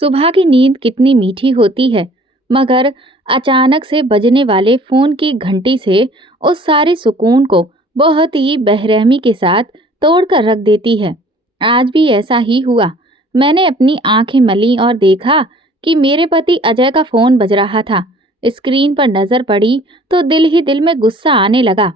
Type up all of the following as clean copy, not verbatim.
सुबह की नींद कितनी मीठी होती है, मगर अचानक से बजने वाले फोन की घंटी से उस सारे सुकून को बहुत ही बेरहमी के साथ तोड़कर रख देती है। आज भी ऐसा ही हुआ। मैंने अपनी आंखें मली और देखा कि मेरे पति अजय का फोन बज रहा था। स्क्रीन पर नजर पड़ी तो दिल ही दिल में गुस्सा आने लगा।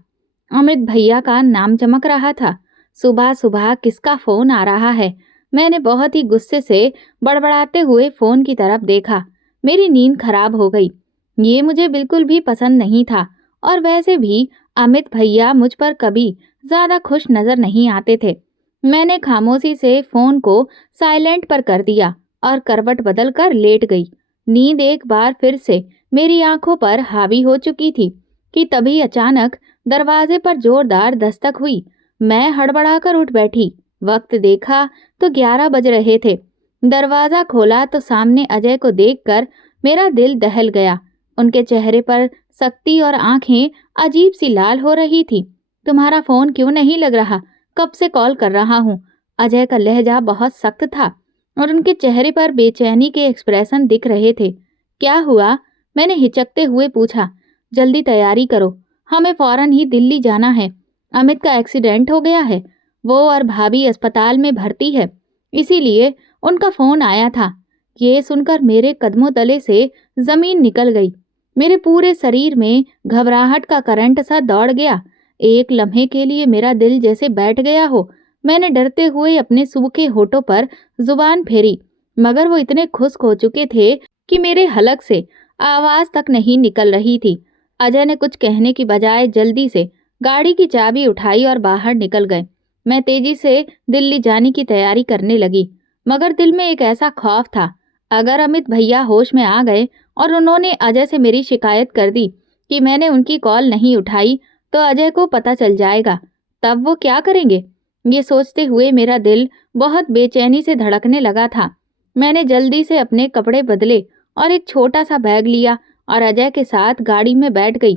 अमित भैया का नाम चमक रहा था। सुबह सुबह किसका फोन आ रहा है? मैंने बहुत ही गुस्से से बड़बड़ाते हुए फोन की तरफ देखा। मेरी नींद खराब हो गई। ये मुझे बिल्कुल भी पसंद नहीं था। और वैसे भी अमित भैया मुझ पर कभी ज्यादा खुश नजर नहीं आते थे। मैंने खामोशी से फोन को साइलेंट पर कर दिया और करवट बदल कर लेट गई। नींद एक बार फिर से मेरी आंखों पर हावी हो चुकी थी कि तभी अचानक दरवाजे पर जोरदार दस्तक हुई। मैं हड़बड़ाकर उठ बैठी। वक्त देखा तो 11 बज रहे थे। दरवाजा खोला तो सामने अजय को देखकर मेरा दिल दहल गया। उनके चेहरे पर सख्ती और आंखें अजीब सी लाल हो रही थी। तुम्हारा फोन क्यों नहीं लग रहा? कब से कॉल कर रहा हूँ। अजय का लहजा बहुत सख्त था और उनके चेहरे पर बेचैनी के एक्सप्रेशन दिख रहे थे। क्या हुआ? मैंने हिचकते हुए पूछा। जल्दी तैयारी करो, हमें फौरन ही दिल्ली जाना है। अमित का एक्सीडेंट हो गया है। वो और भाभी अस्पताल में भर्ती है, इसीलिए उनका फोन आया था। ये सुनकर मेरे कदमों तले से जमीन निकल गई। मेरे पूरे शरीर में घबराहट का करंट सा दौड़ गया। एक लम्हे के लिए मेरा दिल जैसे बैठ गया हो। मैंने डरते हुए अपने सूखे होठों पर जुबान फेरी, मगर वो इतने खुश्क हो चुके थे कि मेरे हलक से आवाज तक नहीं निकल रही थी। अजय ने कुछ कहने की बजाय जल्दी से गाड़ी की चाबी उठाई और बाहर निकल गए। मैं तेजी से दिल्ली जाने की तैयारी करने लगी, मगर दिल में एक ऐसा खौफ था, अगर अमित भैया होश में आ गए और उन्होंने अजय से मेरी शिकायत कर दी कि मैंने उनकी कॉल नहीं उठाई, तो अजय को पता चल जाएगा। तब वो क्या करेंगे? ये सोचते हुए मेरा दिल बहुत बेचैनी से धड़कने लगा था। मैंने जल्दी से अपने कपड़े बदले और एक छोटा सा बैग लिया और अजय के साथ गाड़ी में बैठ गई।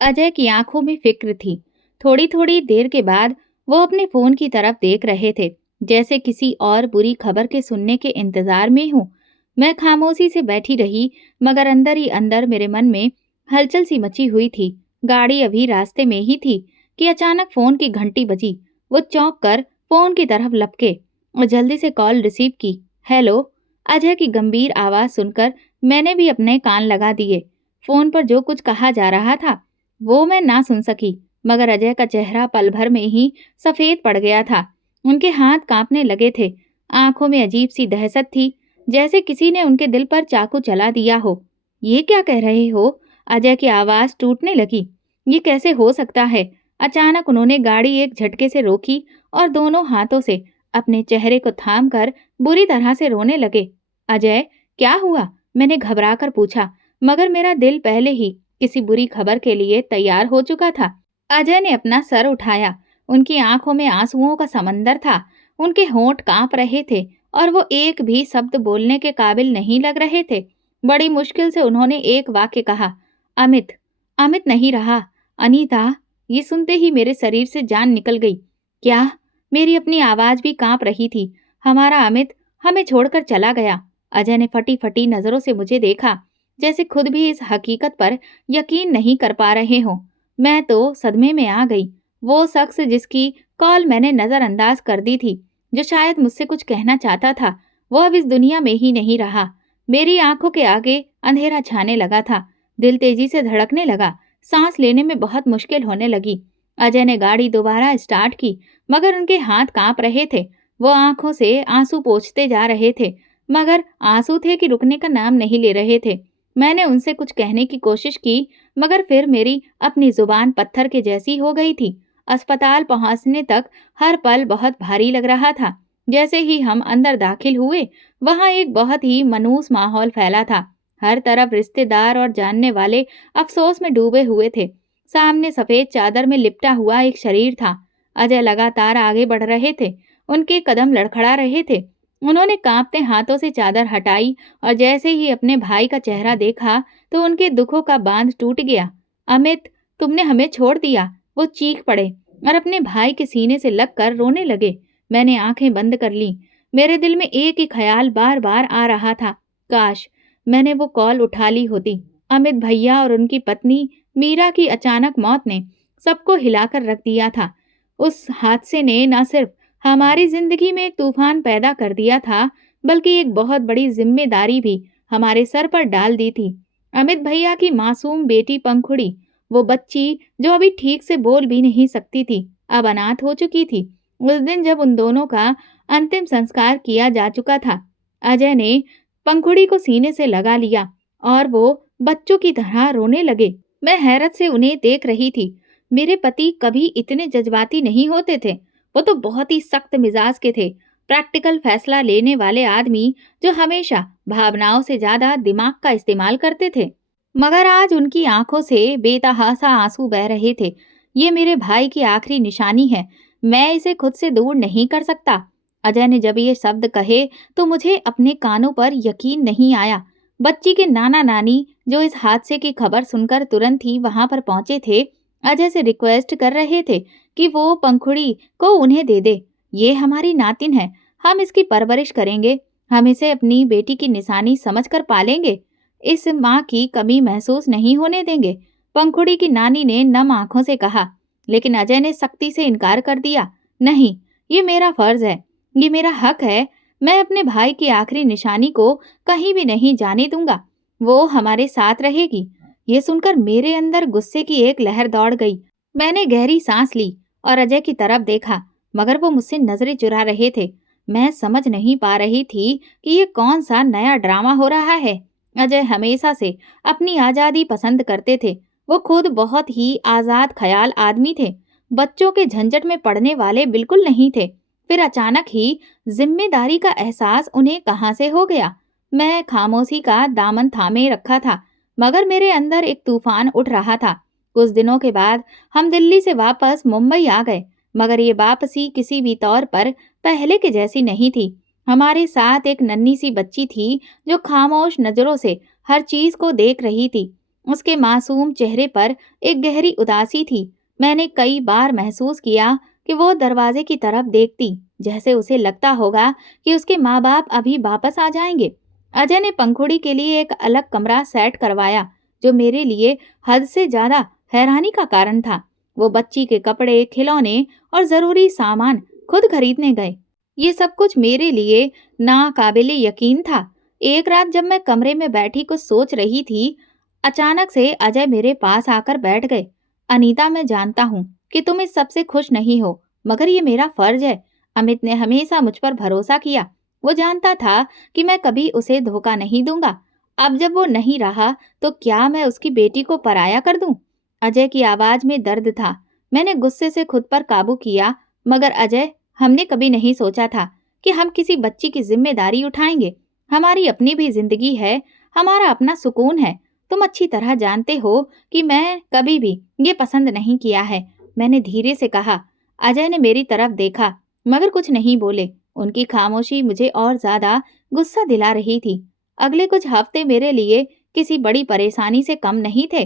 अजय की आंखों में फिक्र थी। थोड़ी थोड़ी देर के बाद वो अपने फोन की तरफ देख रहे थे, जैसे किसी और बुरी खबर के सुनने के इंतजार में हूँ। मैं खामोशी से बैठी रही, मगर अंदर ही अंदर मेरे मन में हलचल सी मची हुई थी। गाड़ी अभी रास्ते में ही थी कि अचानक फोन की घंटी बजी। वो चौंक कर फोन की तरफ लपके और जल्दी से कॉल रिसीव की। हेलो। अजय की गंभीर आवाज सुनकर मैंने भी अपने कान लगा दिए। फोन पर जो कुछ कहा जा रहा था वो मैं ना सुन सकी, मगर अजय का चेहरा पल भर में ही सफेद पड़ गया था। उनके हाथ कांपने लगे थे। आंखों में अजीब सी दहशत थी, जैसे किसी ने उनके दिल पर चाकू चला दिया हो। ये क्या कह रहे हो? अजय की आवाज टूटने लगी। ये कैसे हो सकता है? अचानक उन्होंने गाड़ी एक झटके से रोकी और दोनों हाथों से अपने चेहरे को थाम कर बुरी तरह से रोने लगे। अजय, क्या हुआ? मैंने घबरा कर पूछा, मगर मेरा दिल पहले ही किसी बुरी खबर के लिए तैयार हो चुका था। अजय ने अपना सर उठाया। उनकी आंखों में आंसुओं का समंदर था। उनके होंठ कांप रहे थे और वो एक भी शब्द बोलने के काबिल नहीं लग रहे थे। बड़ी मुश्किल से उन्होंने एक वाक्य कहा, अमित। अमित नहीं रहा, अनीता। ये सुनते ही मेरे शरीर से जान निकल गई। क्या? मेरी अपनी आवाज भी कांप रही थी। हमारा अमित हमें छोड़कर चला गया। अजय ने फटी फटी नजरों से मुझे देखा, जैसे खुद भी इस हकीकत पर यकीन नहीं कर पा रहे हों। मैं तो सदमे में आ गई। वो शख्स जिसकी कॉल मैंने नजरअंदाज कर दी थी, जो शायद मुझसे कुछ कहना चाहता था, वो अब इस दुनिया में ही नहीं रहा। मेरी आंखों के आगे अंधेरा छाने लगा था। दिल तेजी से धड़कने लगा। सांस लेने में बहुत मुश्किल होने लगी। अजय ने गाड़ी दोबारा स्टार्ट की, मगर उनके हाथ कांप रहे थे। वो आंखों से आंसू पोंछते जा रहे थे, मगर आंसू थे कि रुकने का नाम नहीं ले रहे थे। मैंने उनसे कुछ कहने की कोशिश की, मगर फिर मेरी अपनी जुबान पत्थर के जैसी हो गई थी। अस्पताल पहुंचने तक हर पल बहुत भारी लग रहा था। जैसे ही हम अंदर दाखिल हुए, वहां एक बहुत ही मनूस माहौल फैला था। हर तरफ रिश्तेदार और जानने वाले अफसोस में डूबे हुए थे। सामने सफेद चादर में लिपटा हुआ एक शरीर था। अजय लगातार आगे बढ़ रहे थे। उनके कदम लड़खड़ा रहे थे। उन्होंने कांपते हाथों से चादर हटाई और जैसे ही अपने भाई का चेहरा देखा तो उनके दुखों का बांध टूट गया। अमित, तुमने हमें छोड़ दिया। वो चीख पड़े और अपने भाई के सीने से लगकर रोने लगे। मैंने आंखें बंद कर लीं। मेरे दिल में एक ही ख्याल बार बार आ रहा था, काश मैंने वो कॉल उठा ली होती। अमित भैया और उनकी पत्नी मीरा की अचानक मौत ने सबको हिलाकर रख दिया था। उस हादसे ने न सिर्फ हमारी जिंदगी में एक तूफान पैदा कर दिया था, बल्कि एक बहुत बड़ी जिम्मेदारी भी हमारे सर पर डाल दी थी। अमित भैया की मासूम बेटी पंखुड़ी, वो बच्ची जो अभी ठीक से बोल भी नहीं सकती थी, अब अनाथ हो चुकी थी। उस दिन जब उन दोनों का अंतिम संस्कार किया जा चुका था, अजय ने पंखुड़ी को सीने से लगा लिया और वो बच्चों की तरह रोने लगे। मैं हैरत से उन्हें देख रही थी। मेरे पति कभी इतने जज्बाती नहीं होते थे। वो तो बहुत ही सख्त मिजाज के थे, प्रैक्टिकल फैसला लेने वाले आदमी जो हमेशा भावनाओं से ज्यादा दिमाग का इस्तेमाल करते थे। मगर आज उनकी आंखों से बेतहासा आंसू बह रहे थे। ये मेरे भाई की आखिरी निशानी है, मैं इसे खुद से दूर नहीं कर सकता। अजय ने जब ये शब्द कहे तो मुझे अपने कानों पर यकीन नहीं आया। बच्ची के नाना नानी जो इस हादसे की खबर सुनकर तुरंत ही वहां पर पहुंचे थे, अजय से रिक्वेस्ट कर रहे थे कि वो पंखुड़ी को उन्हें दे दे। ये हमारी नातिन है, हम इसकी परवरिश करेंगे, हम इसे अपनी बेटी की निशानी समझकर पालेंगे, इस माँ की कमी महसूस नहीं होने देंगे। पंखुड़ी की नानी ने नम आंखों से कहा, लेकिन अजय ने सख्ती से इनकार कर दिया। नहीं, ये मेरा फर्ज है, ये मेरा हक है, मैं अपने भाई की आखिरी निशानी को कहीं भी नहीं जाने दूंगा, वो हमारे साथ रहेगी। ये सुनकर मेरे अंदर गुस्से की एक लहर दौड़ गई। मैंने गहरी सांस ली और अजय की तरफ देखा, मगर वो मुझसे नजरें चुरा रहे थे। मैं समझ नहीं पा रही थी कि ये कौन सा नया ड्रामा हो रहा है। अजय हमेशा से अपनी आजादी पसंद करते थे। वो खुद बहुत ही आजाद ख्याल आदमी थे, बच्चों के झंझट में पड़ने वाले बिल्कुल नहीं थे। फिर अचानक ही जिम्मेदारी का एहसास उन्हें कहाँ से हो गया। मैं खामोशी का दामन थामे रखा था, मगर मेरे अंदर एक तूफान उठ रहा था। कुछ दिनों के बाद हम दिल्ली से वापस मुंबई आ गए, मगर ये वापसी किसी भी तौर पर पहले के जैसी नहीं थी। हमारे साथ एक नन्ही सी बच्ची थी जो खामोश नजरों से हर चीज को देख रही थी। उसके मासूम चेहरे पर एक गहरी उदासी थी। मैंने कई बार महसूस किया कि वो दरवाजे की तरफ देखती, जैसे उसे लगता होगा कि उसके माँ बाप अभी वापस आ जाएंगे। अजय ने पंखुड़ी के लिए एक अलग कमरा सेट करवाया, जो मेरे लिए हद से ज्यादा हैरानी का कारण था। वो बच्ची के कपड़े, खिलौने और जरूरी सामान खुद खरीदने गए। ये सब कुछ मेरे लिए नाकाबिले यकीन था। एक रात जब मैं कमरे में बैठी कुछ सोच रही थी, अचानक से अजय मेरे पास आकर बैठ गए। अनीता, मैं जानता हूँ कि तुम इस सबसे खुश नहीं हो, मगर ये मेरा फर्ज है। अमित ने हमेशा मुझ पर भरोसा किया। वो जानता था कि मैं कभी उसे धोखा नहीं दूंगा। अब जब वो नहीं रहा तो क्या मैं उसकी बेटी को पराया कर दूं? अजय की आवाज में दर्द था। मैंने गुस्से से खुद पर काबू किया, मगर अजय, हमने कभी नहीं सोचा था कि हम किसी बच्ची की जिम्मेदारी उठाएंगे। हमारी अपनी भी जिंदगी है, हमारा अपना सुकून है। तुम अच्छी तरह जानते हो कि मैं कभी भी ये पसंद नहीं किया है, मैंने धीरे से कहा। अजय ने मेरी तरफ देखा, मगर कुछ नहीं बोले। उनकी खामोशी मुझे और ज्यादा गुस्सा दिला रही थी। अगले कुछ हफ्ते मेरे लिए किसी बड़ी परेशानी से कम नहीं थे।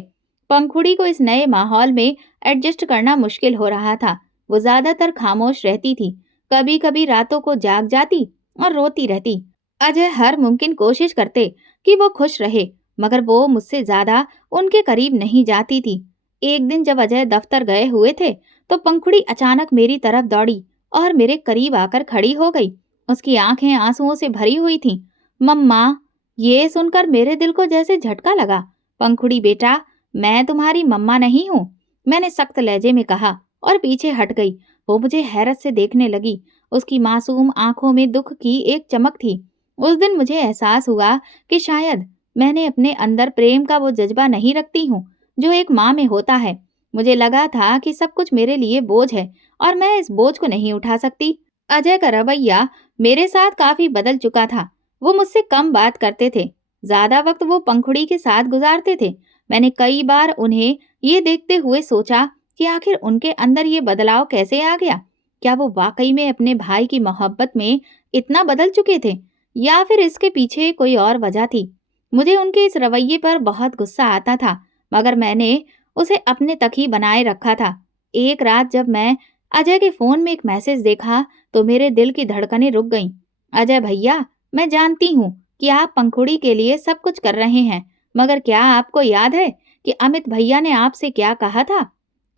पंखुड़ी को इस नए माहौल में एडजस्ट करना मुश्किल हो रहा था। वो ज्यादातर खामोश रहती थी, कभी कभी रातों को जाग जाती और रोती रहती। अजय हर मुमकिन कोशिश करते कि वो खुश रहे, मगर वो मुझसे ज्यादा उनके करीब नहीं जाती थी। एक दिन जब अजय दफ्तर गए हुए थे, तो पंखुड़ी अचानक मेरी तरफ दौड़ी और मेरे करीब आकर खड़ी हो गई। उसकी आंखें आंसुओं से भरी हुई थीं। मम्मा, ये सुनकर मेरे दिल को जैसे झटका लगा। पंखुड़ी बेटा, मैं तुम्हारी मम्मा नहीं हूँ, मैंने सख्त लहजे में कहा और पीछे हट गई। वो मुझे हैरत से देखने लगी। उसकी मासूम आंखों में दुख की एक चमक थी। उस दिन मुझे एहसास हुआ कि शायद मैंने अपने अंदर प्रेम का वो जज्बा नहीं रखती हूँ जो एक माँ में होता है। मुझे लगा था कि सब कुछ मेरे लिए बोझ है और मैं इस बोझ को नहीं उठा सकती। अजय का रवैया मेरे साथ काफी बदल चुका था। वो मुझसे कम बात करते थे, ज्यादा वक्त वो पंखुड़ी के साथ गुजारते थे। मैंने कई बार उन्हें ये देखते हुए सोचा कि आखिर उनके अंदर ये बदलाव कैसे आ गया। क्या वो वाकई में अपने भाई की मोहब्बत में इतना बदल चुके थे, या फिर इसके पीछे कोई और वजह थी। मुझे उनके इस रवैये पर बहुत गुस्सा आता था, मगर मैंने उसे अपने तक ही बनाए रखा था। एक रात जब मैं अजय के फोन में एक मैसेज देखा तो मेरे दिल की धड़कनें रुक गईं। अजय भैया, मैं जानती हूँ कि आप पंखुड़ी के लिए सब कुछ कर रहे हैं, मगर क्या आपको याद है कि अमित भैया ने आपसे क्या कहा था?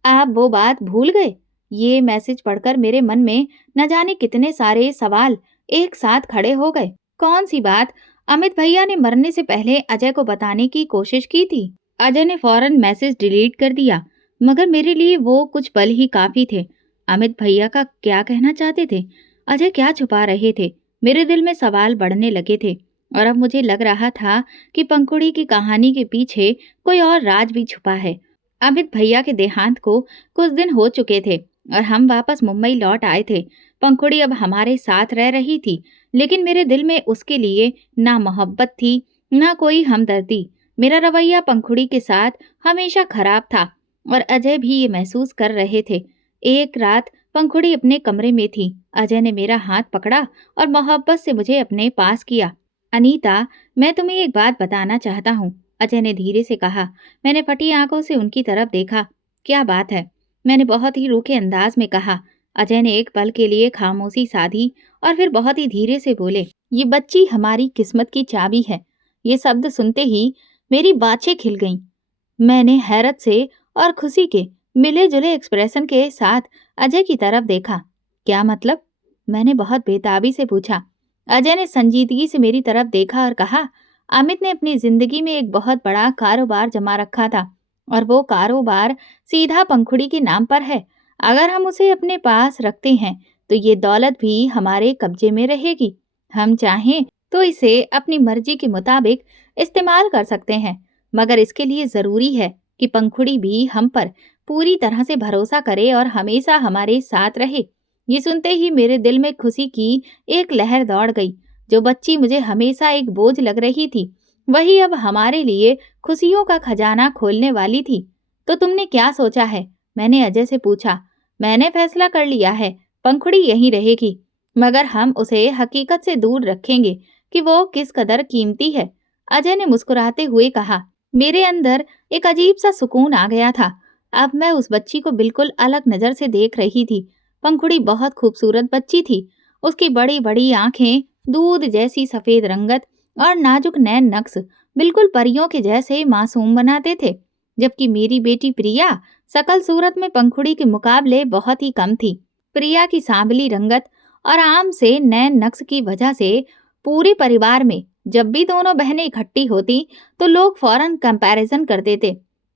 आप वो बात भूल गए? ये मैसेज पढ़कर मेरे मन में न जाने कितने सारे सवाल एक साथ खड़े हो गए। कौन सी बात अमित भैया ने मरने से पहले अजय को बताने की कोशिश की थी? अजय ने फौरन मैसेज डिलीट कर दिया, मगर मेरे लिए वो कुछ पल ही काफी थे। अमित भैया का क्या कहना चाहते थे? अजय क्या छुपा रहे थे? मेरे दिल में सवाल बढ़ने लगे थे और अब मुझे लग रहा था कि पंखुड़ी की कहानी के पीछे कोई और राज भी छुपा है। अमित भैया के देहांत को कुछ दिन हो चुके थे और हम वापस मुंबई लौट आए थे। पंखुड़ी अब हमारे साथ रह रही थी, लेकिन मेरे दिल में उसके लिए ना मोहब्बत थी, ना कोई हमदर्दी। मेरा रवैया पंखुड़ी के साथ हमेशा खराब था और अजय भी ये महसूस कर रहे थे। एक रात पंखुड़ी अपने कमरे में थी। अजय ने मेरा हाथ पकड़ा और मोहब्बत से मुझे अपने पास किया। अनीता, मैं तुम्हें एक बात बताना चाहता हूँ, अजय ने धीरे से कहा। मैंने फटी आंखों से उनकी तरफ देखा। क्या बात है? मैंने बहुत ही रूखे अंदाज में कहा। अजय ने एक पल के लिए खामोशी साधी और फिर बहुत ही धीरे से बोले, ये बच्ची हमारी किस्मत की चाबी है। ये शब्द सुनते ही मेरी बाछें खिल गईं। मैंने हैरत से और खुशी के मिले जुले एक्सप्रेशन के साथ अजय की तरफ देखा। क्या मतलब? मैंने बहुत बेताबी से पूछा। अजय ने संजीदगी से मेरी तरफ देखा और कहा, अमित ने अपनी जिंदगी में एक बहुत बड़ा कारोबार जमा रखा था और वो कारोबार सीधा पंखुड़ी के नाम पर है। अगर हम उसे अपने पास रखते हैं तो ये दौलत भी हमारे कब्जे में रहेगी। हम चाहें तो इसे अपनी मर्जी के मुताबिक इस्तेमाल कर सकते हैं, मगर इसके लिए जरूरी है कि पंखुड़ी भी हम पर पूरी तरह से भरोसा करे और हमेशा हमारे साथ रहे। ये सुनते ही मेरे दिल में खुशी की एक लहर दौड़ गई। जो बच्ची मुझे हमेशा एक बोझ लग रही थी, वही अब हमारे लिए खुशियों का खजाना खोलने वाली थी। तो तुमने क्या सोचा है? मैंने अजय से पूछा। मैंने फैसला कर लिया है, पंखुड़ी यहीं रहेगी, मगर हम उसे हकीकत से दूर रखेंगे कि वो किस कदर कीमती है। अजय ने मुस्कुराते हुए कहा। मेरे अंदर एक अजीब सा सुकून आ गया था। अब मैं उस बच्ची को बिल्कुल अलग नजर से देख रही थी। पंखुड़ी बहुत खूबसूरत बच्ची थी। उसकी बड़ी बड़ी आंखें, दूध जैसी सफेद रंगत और नाजुक नैन नक्श बिल्कुल परियों के जैसे मासूम बनाते थे, जबकि मेरी बेटी प्रिया सकल सूरत में पंखुड़ी के मुकाबले बहुत ही कम थी। प्रिया की सांवली रंगत और आम से नैन नक्श की वजह से पूरे परिवार में जब भी दोनों बहनें इकट्ठी होती तो लोग फौरन कंपैरिजन करते थे।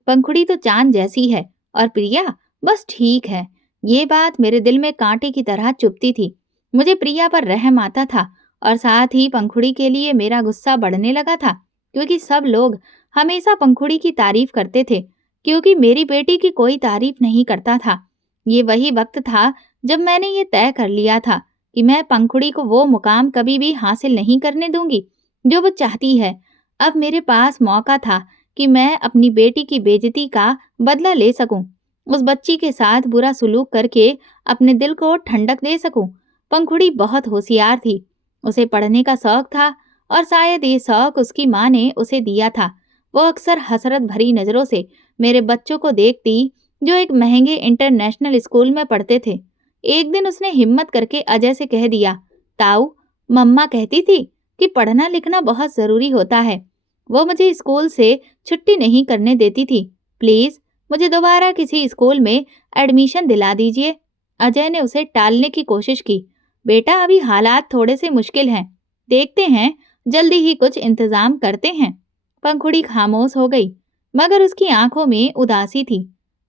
पंखुड़ी तो चांद जैसी है और प्रिया बस ठीक है। ये बात मेरे दिल में कांटे की तरह चुभती थी। मुझे प्रिया पर रहम आता था और साथ ही पंखुड़ी के लिए मेरा गुस्सा बढ़ने लगा था, क्योंकि सब लोग हमेशा पंखुड़ी की तारीफ करते थे, क्योंकि मेरी बेटी की कोई तारीफ नहीं करता था। ये वही वक्त था जब मैंने ये तय कर लिया था कि मैं पंखुड़ी को वो मुकाम कभी भी हासिल नहीं करने दूंगी जो वो चाहती है। अब मेरे पास मौका था कि मैं अपनी बेटी की बेइज्जती का बदला ले सकूं, उस बच्ची के साथ बुरा सुलूक करके अपने दिल को ठंडक दे सकूं। पंखुड़ी बहुत होशियार थी। उसे पढ़ने का शौक था और शायद ये शौक उसकी माँ ने उसे दिया था। वो अक्सर हसरत भरी नजरों से मेरे बच्चों को देखती, जो एक महंगे इंटरनेशनल स्कूल में पढ़ते थे। एक दिन उसने हिम्मत करके अजय से कह दिया, ताऊ, मम्मा कहती थी कि पढ़ना लिखना बहुत जरूरी होता है। वो मुझे स्कूल से छुट्टी नहीं करने देती थी। प्लीज मुझे दोबारा किसी स्कूल में एडमिशन दिला दीजिए। अजय ने उसे टालने की कोशिश की। बेटा, अभी हालात थोड़े से मुश्किल हैं, देखते हैं, जल्दी ही कुछ इंतजाम करते हैं। पंखुड़ी खामोश हो गई, मगर उसकी आंखों में उदासी थी।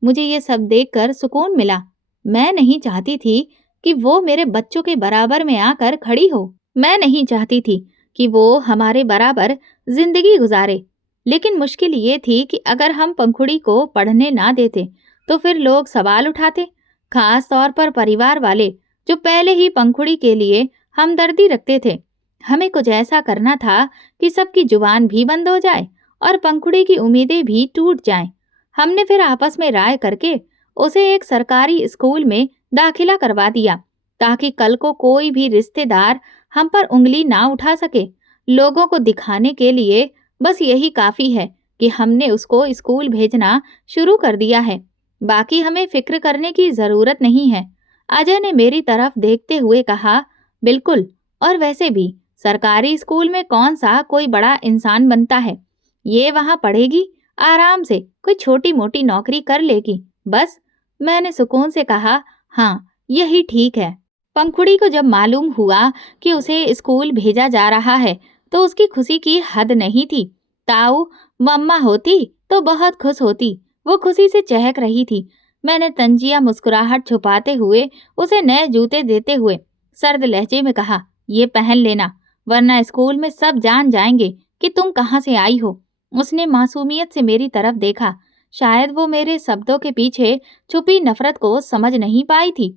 मुझे ये सब देखकर सुकून मिला। मैं नहीं चाहती थी कि वो मेरे बच्चों के बराबर में आकर खड़ी हो। मैं नहीं चाहती थी कि वो हमारे बराबर जिंदगी गुजारे। लेकिन मुश्किल ये थी कि अगर हम पंखुड़ी को पढ़ने ना देते तो फिर लोग सवाल उठाते, खास तौर पर परिवार वाले जो पहले ही पंखुड़ी के लिए हमदर्दी रखते थे। हमें कुछ ऐसा करना था कि सबकी जुबान भी बंद हो जाए और पंखुड़ी की उम्मीदें भी टूट जाएं। हमने फिर आपस में राय करके उसे एक सरकारी स्कूल में दाखिला करवा दिया, ताकि कल को कोई भी रिश्तेदार हम पर उंगली ना उठा सके। लोगों को दिखाने के लिए बस यही काफी है कि हमने उसको स्कूल भेजना शुरू कर दिया है। बाकी हमें फिक्र करने की जरूरत नहीं है। अजय ने मेरी तरफ देखते हुए कहा, बिल्कुल, और वैसे भी सरकारी स्कूल में कौन सा कोई बड़ा इंसान बनता है। ये वहां पढ़ेगी, आराम से कोई छोटी मोटी नौकरी कर लेगी, बस। मैंने सुकून से कहा, हाँ, यही ठीक है। पंखुड़ी को जब मालूम हुआ कि उसे स्कूल भेजा जा रहा है, तो उसकी खुशी की हद नहीं थी। ताऊ मम्मा होती तो बहुत खुश होती। वो खुशी से चहक रही थी। मैंने तंजिया मुस्कुराहट छुपाते हुए उसे नए जूते देते हुए सर्द लहजे में कहा, ये पहन लेना, वरना स्कूल में सब जान जाएंगे कि तुम कहाँ से आई हो। उसने मासूमियत से मेरी तरफ देखा। शायद वो मेरे शब्दों के पीछे छुपी नफरत को समझ नहीं पाई थी।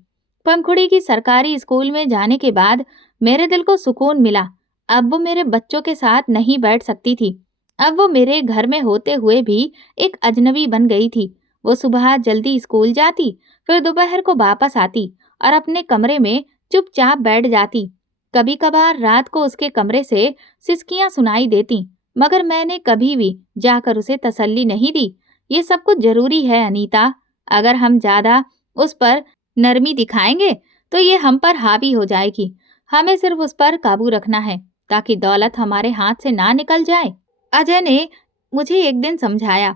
पंखुड़ी की सरकारी स्कूल में जाने के बाद मेरे दिल को सुकून मिला। अब वो मेरे बच्चों के साथ नहीं बैठ सकती थी। अब वो मेरे घर में होते हुए भी एक अजनबी बन गई थी। वो सुबह जल्दी स्कूल जाती, फिर दोपहर को वापस आती और अपने कमरे में चुपचाप बैठ जाती। कभी कभार रात को उसके कमरे से सिसकियां सुनाई देती, मगर मैंने कभी भी जाकर उसे तसल्ली नहीं दी। ये सब कुछ जरूरी है अनीता। अगर हम ज्यादा उस पर नरमी दिखाएंगे तो ये हम पर हावी हो जाएगी। हमें सिर्फ उस पर काबू रखना है, ताकि दौलत हमारे हाथ से ना निकल जाए। अजय ने मुझे एक दिन समझाया।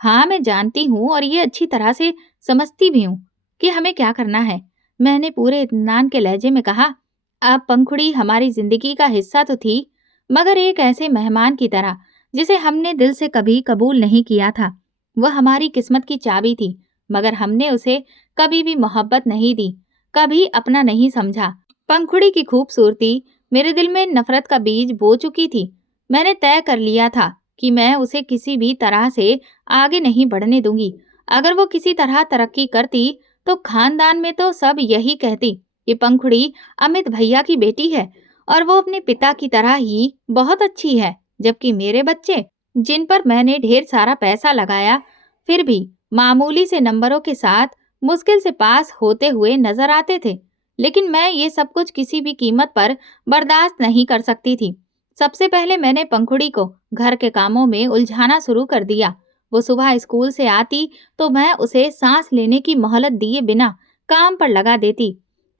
हाँ, मैं जानती हूँ और ये अच्छी तरह से समझती भी हूँ कि हमें क्या करना है। मैंने पूरे इत्मीनान के लहजे में कहा, अब पंखुड़ी हमारी जिंदगी का हिस्सा तो थी, मगर एक ऐसे मेहमान की तरह जिसे हमने दिल से कभी कबूल नहीं किया था। वह हमारी किस्मत की चाबी थी, मगर हमने उसे कभी भी मोहब्बत नहीं दी, कभी अपना नहीं समझा। पंखुड़ी की खूबसूरती मेरे दिल में नफरत का बीज बो चुकी थी। मैंने तय कर लिया था कि मैं उसे किसी भी तरह से आगे नहीं बढ़ने दूंगी। अगर वो किसी तरह तरक्की करती तो खानदान में तो सब यही कहती कि पंखुड़ी अमित भैया की बेटी है और वो अपने पिता की तरह ही बहुत अच्छी है। जबकि मेरे बच्चे, जिन पर मैंने ढेर सारा पैसा लगाया, फिर भी मामूली से नंबरों के साथ मुश्किल से पास होते हुए नजर आते थे। लेकिन मैं ये सब कुछ किसी भी कीमत पर बर्दाश्त नहीं कर सकती थी। सबसे पहले मैंने पंखुड़ी को घर के कामों में उलझाना शुरू कर दिया। वो सुबह स्कूल से आती तो मैं उसे सांस लेने की मोहलत दिए बिना काम पर लगा देती।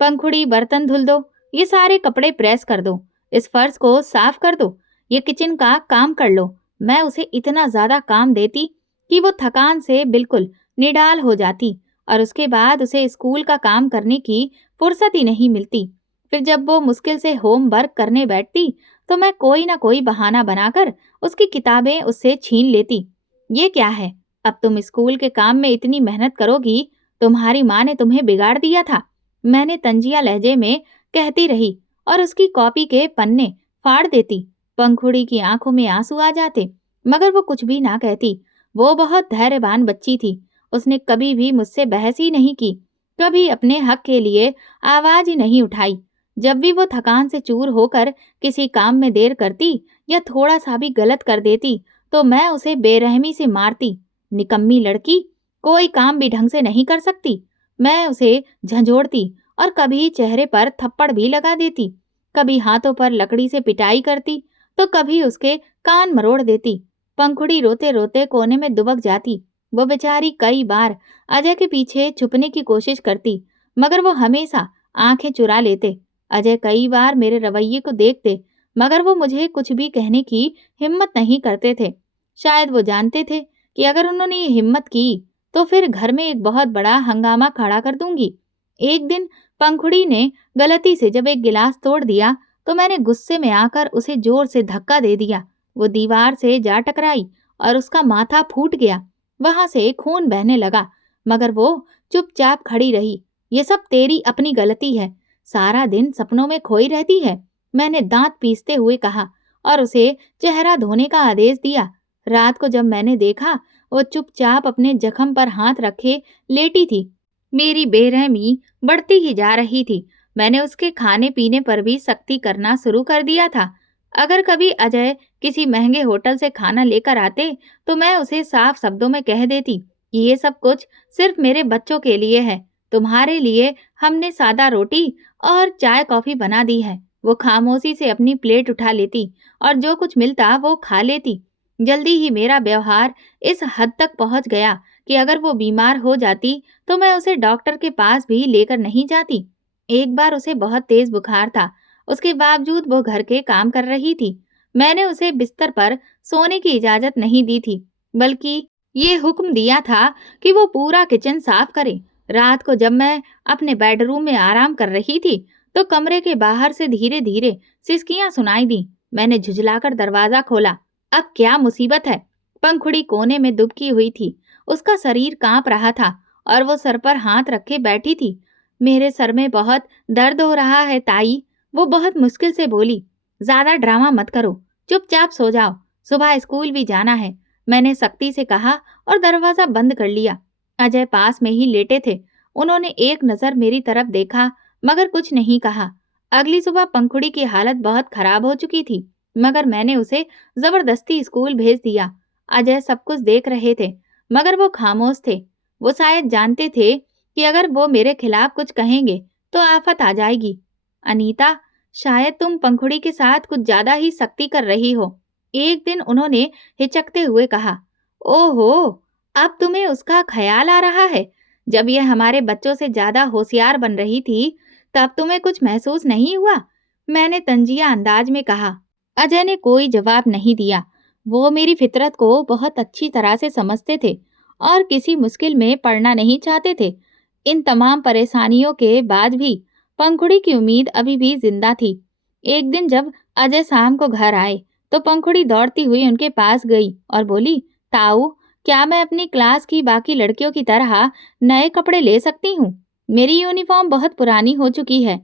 पंखुड़ी, बर्तन धुल दो, ये सारे कपड़े प्रेस कर दो, इस फर्श को साफ कर दो, ये किचन का काम कर लो। मैं उसे इतना ज्यादा काम देती कि वो थकान से बिल्कुल निडाल हो जाती और उसके बाद उसे स्कूल का काम करने की फुर्सत ही नहीं मिलती। फिर जब वो मुश्किल से होम वर्क करने बैठती तो मैं कोई ना कोई बहाना बनाकर उसकी किताबें उससे छीन लेती। ये क्या है, अब तुम स्कूल के काम में इतनी मेहनत करोगी, तुम्हारी माँ ने तुम्हें बिगाड़ दिया था। मैंने तंजिया लहजे में कहती रही और उसकी कॉपी के पन्ने फाड़ देती। पंखुड़ी की आंखों में आंसू आ जाते, मगर वो कुछ भी ना कहती। वो बहुत धैर्यवान बच्ची थी। उसने कभी भी मुझसे बहस ही नहीं की, कभी अपने हक के लिए आवाज ही नहीं उठाई। जब भी वो थकान से चूर होकर किसी काम में देर करती या थोड़ा सा भी गलत कर देती, तो मैं उसे बेरहमी से मारती। निकम्मी लड़की, कोई काम भी ढंग से नहीं कर सकती। मैं उसे झंझोड़ती और कभी चेहरे पर थप्पड़ भी लगा देती। कभी हाथों पर लकड़ी से पिटाई करती तो कभी उसके कान मरोड़ देती। पंखुड़ी रोते रोते कोने में दुबक जाती। वो बेचारी कई बार अजय के पीछे छुपने की कोशिश करती, मगर वो हमेशा आंखें चुरा लेते। अजय कई बार मेरे रवैये को देखते, मगर वो मुझे कुछ भी कहने की हिम्मत नहीं करते थे। शायद वो जानते थे कि अगर उन्होंने ये हिम्मत की तो फिर घर में एक बहुत बड़ा हंगामा खड़ा कर दूंगी। एक दिन पंखुड़ी ने गलती से जब एक गिलास तोड़ दिया तो मैंने गुस्से में आकर उसे जोर से धक्का दे दिया। वो दीवार से जा टकराई और उसका माथा फूट गया। वहां से खून बहने लगा, मगर वो चुपचाप खड़ी रही। ये सब तेरी अपनी गलती है, सारा दिन सपनों में खोई रहती है। मैंने दांत पीसते हुए कहा और उसे चेहरा धोने का आदेश दिया। रात को जब मैंने देखा, वो चुपचाप अपने जख्म पर हाथ रखे लेटी थी। मेरी बेरहमी बढ़ती ही जा रही थी। मैंने उसके खाने पीने पर भी सख्ती करना शुरू कर दिया था। अगर कभी अजय किसी महंगे होटल से खाना लेकर आते तो मैं उसे साफ शब्दों में कह देती कि ये सब कुछ सिर्फ मेरे बच्चों के लिए है। तुम्हारे लिए हमने सादा रोटी और चाय कॉफी बना दी है। वो खामोशी से अपनी प्लेट उठा लेती और जो कुछ मिलता वो खा लेती। जल्दी ही मेरा व्यवहार इस हद तक पहुंच गया कि अगर वो बीमार हो जाती तो मैं उसे डॉक्टर के पास भी लेकर नहीं जाती। एक बार उसे बहुत तेज बुखार था उसके बावजूद वो घर के काम कर रही थी। मैंने उसे बिस्तर पर सोने की इजाजत नहीं दी थी, बल्कि ये हुक्म दिया था कि वो पूरा किचन साफ करे। रात को जब मैं अपने बेडरूम में आराम कर रही थी, तो कमरे के बाहर से धीरे धीरे सिसकियां सुनाई दी। मैंने झुझलाकर दरवाजा खोला। अब क्या मुसीबत है? पंखुड़ी कोने में दुबकी हुई थी। उसका शरीर कांप रहा था और वो सर पर हाथ रखे बैठी थी। मेरे सर में बहुत दर्द हो रहा है ताई, वो बहुत मुश्किल से बोली। ज्यादा ड्रामा मत करो, चुपचाप सो जाओ, सुबह स्कूल भी जाना है, मैंने सख्ती से कहा और दरवाजा बंद कर लिया। अजय पास में ही लेटे थे। उन्होंने एक नजर मेरी तरफ देखा, मगर कुछ नहीं कहा। अगली सुबह पंखुड़ी की हालत बहुत खराब हो चुकी थी, मगर मैंने उसे जबरदस्ती स्कूल भेज दिया। अजय सब कुछ देख रहे थे, मगर वो खामोश थे। वो शायद जानते थे कि अगर वो मेरे खिलाफ कुछ कहेंगे तो आफत आ जाएगी। अनीता, शायद तुम पंखुड़ी के साथ कुछ ज्यादा ही सख्ती कर रही हो, एक दिन उन्होंने हिचकते हुए कहा। ओहो, अब तुम्हें उसका ख्याल आ रहा है? जब यह हमारे बच्चों से ज्यादा होशियार बन रही थी, तब तुम्हें कुछ महसूस नहीं हुआ? मैंने तंजिया अंदाज में कहा। अजय ने कोई जवाब नहीं दिया। वो मेरी फितरत को बहुत अच्छी तरह से समझते थे और किसी मुश्किल में पड़ना नहीं चाहते थे। इन तमाम परेशानियों के बाद भी पंखुड़ी की उम्मीद अभी भी जिंदा थी। एक दिन जब अजय शाम को घर आए, तो पंखुड़ी दौड़ती हुई उनके पास गई और बोली, ताऊ, क्या मैं अपनी क्लास की बाकी लड़कियों की तरह नए कपड़े ले सकती हूँ? मेरी यूनिफॉर्म बहुत पुरानी हो चुकी है।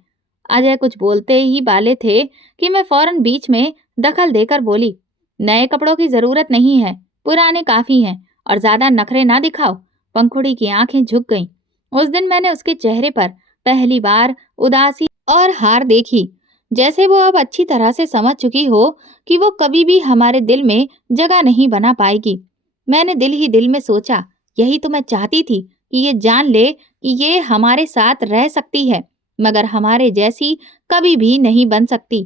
अजय कुछ बोलते ही वाले थे कि मैं फौरन बीच में दखल देकर बोली, नए कपड़ों की जरूरत नहीं है, पुराने काफी हैं, और ज्यादा नखरे ना दिखाओ। पंखुड़ी की आंखें झुक गईं। उस दिन मैंने उसके चेहरे पर पहली बार उदासी और हार देखी, जैसे वो अब अच्छी तरह से समझ चुकी हो कि वो कभी भी हमारे दिल में जगह नहीं बना पाएगी। मैंने दिल ही दिल में सोचा, यही तो मैं चाहती थी कि ये जान ले कि ये हमारे साथ रह सकती है, मगर हमारे जैसी कभी भी नहीं बन सकती।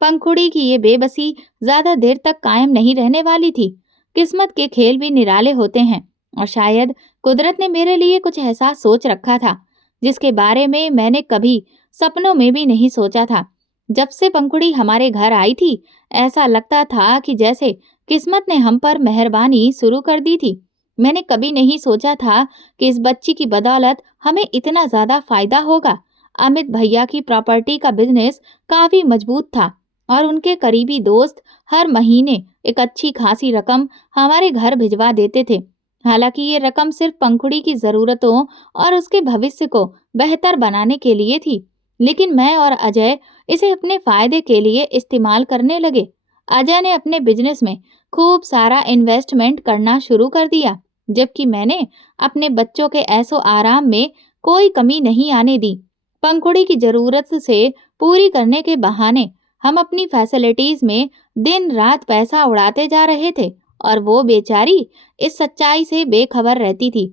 पंखुड़ी की ये बेबसी ज्यादा देर तक कायम नहीं रहने वाली थी। किस्मत के खेल भी निराले होते हैं, और शायद कुदरत ने मेरे लिए कुछ ऐसा सोच रखा था जिसके बारे में मैंने कभी सपनों में भी नहीं सोचा था। जब से पंखुड़ी हमारे घर आई थी, ऐसा लगता था कि जैसे किस्मत ने हम पर मेहरबानी शुरू कर दी थी। मैंने कभी नहीं सोचा था कि इस बच्ची की बदौलत हमें इतना ज्यादा फायदा होगा। अमित भैया की प्रॉपर्टी का बिजनेस काफी मजबूत था और उनके करीबी दोस्त हर महीने एक अच्छी खासी रकम हमारे घर भिजवा देते थे। हालांकि ये रकम सिर्फ पंखुड़ी की जरूरतों और उसके भविष्य को बेहतर बनाने के लिए थी, लेकिन मैं और अजय इसे अपने फायदे के लिए इस्तेमाल करने लगे। अजय ने अपने बिजनेस में खूब सारा इन्वेस्टमेंट करना शुरू कर दिया, जबकि मैंने अपने बच्चों के ऐशो आराम में कोई कमी नहीं आने दी। पंखुड़ी की जरूरत से पूरी करने के बहाने हम अपनी फैसिलिटीज में दिन रात पैसा उड़ाते जा रहे थे, और वो बेचारी इस सच्चाई से बेखबर रहती थी।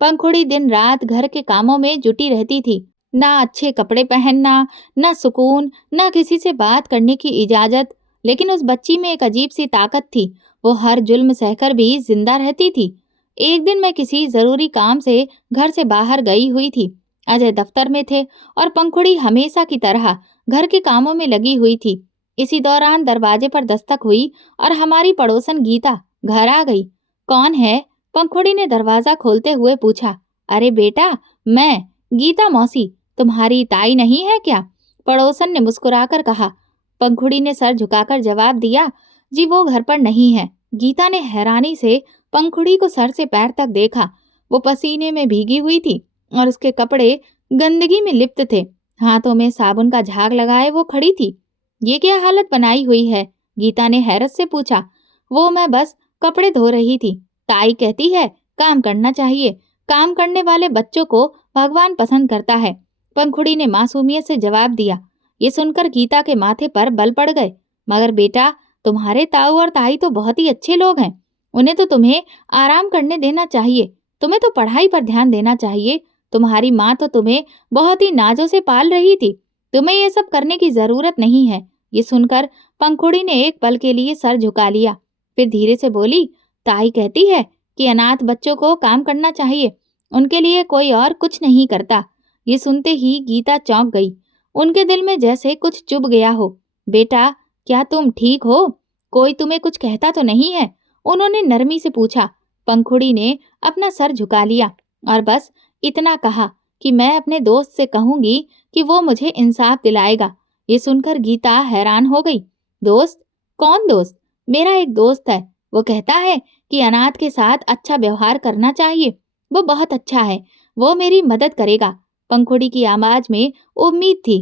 पंखुड़ी दिन रात घर के कामों में जुटी रहती थी। ना अच्छे कपड़े पहनना, ना सुकून, ना किसी से बात करने की इजाजत। लेकिन उस बच्ची में एक अजीब सी ताकत थी। वो हर जुल्म सहकर भी जिंदा रहती थी। एक दिन मैं किसी जरूरी काम से घर से बाहर गई हुई थी। अजय दफ्तर में थे और पंखुड़ी हमेशा की तरह घर के कामों में लगी हुई थी। इसी दौरान दरवाजे पर दस्तक हुई और हमारी पड़ोसन गीता घर आ गई। कौन है? पंखुड़ी ने दरवाजा खोलते हुए पूछा। अरे बेटा, मैं गीता मौसी, तुम्हारी ताई नहीं है क्या? पड़ोसन ने मुस्कुराकर कहा। पंखुड़ी ने सर झुकाकर जवाब दिया, जी वो घर पर नहीं है। गीता ने हैरानी से पंखुड़ी को सर से पैर तक देखा। वो पसीने में भीगी हुई थी और उसके कपड़े गंदगी में लिप्त थे। हाथों में साबुन का झाग लगाए वो खड़ी थी। ये क्या हालत बनाई हुई है? गीता ने हैरत से पूछा। वो मैं बस कपड़े धो रही थी। ताई कहती है काम करना चाहिए, काम करने वाले बच्चों को भगवान पसंद करता है। पंखुड़ी ने मासूमियत से जवाब दिया। ये सुनकर गीता के माथे पर बल पड़ गए। मगर बेटा, तुम्हारे ताऊ और ताई तो बहुत ही अच्छे लोग हैं। उन्हें तो तुम्हें आराम करने देना चाहिए। तुम्हें तो पढ़ाई पर ध्यान देना चाहिए। तुम्हारी माँ तो तुम्हें बहुत ही नाजों से पाल रही थी। तुम्हें ये सब करने की जरूरत नहीं है। ये सुनकर पंखुड़ी ने एक पल के लिए सर झुका लिया, फिर धीरे से बोली, ताई कहती है कि अनाथ बच्चों को काम करना चाहिए, उनके लिए कोई और कुछ नहीं करता। ये सुनते ही गीता चौंक गई। उनके दिल में जैसे कुछ चुभ गया हो। बेटा, क्या तुम ठीक हो? कोई तुम्हें कुछ कहता तो नहीं है? उन्होंने नरमी से पूछा। पंखुड़ी ने अपना सर झुका लिया और बस इतना कहा कि मैं अपने दोस्त से कहूंगी कि वो मुझे इंसाफ दिलाएगा। ये सुनकर गीता हैरान हो गई। दोस्त? कौन दोस्त? मेरा एक दोस्त है। वो कहता है कि अनाथ के साथ अच्छा व्यवहार करना चाहिए। वो बहुत अच्छा है। वो मेरी मदद करेगा। पंखुड़ी की आवाज में उम्मीद थी,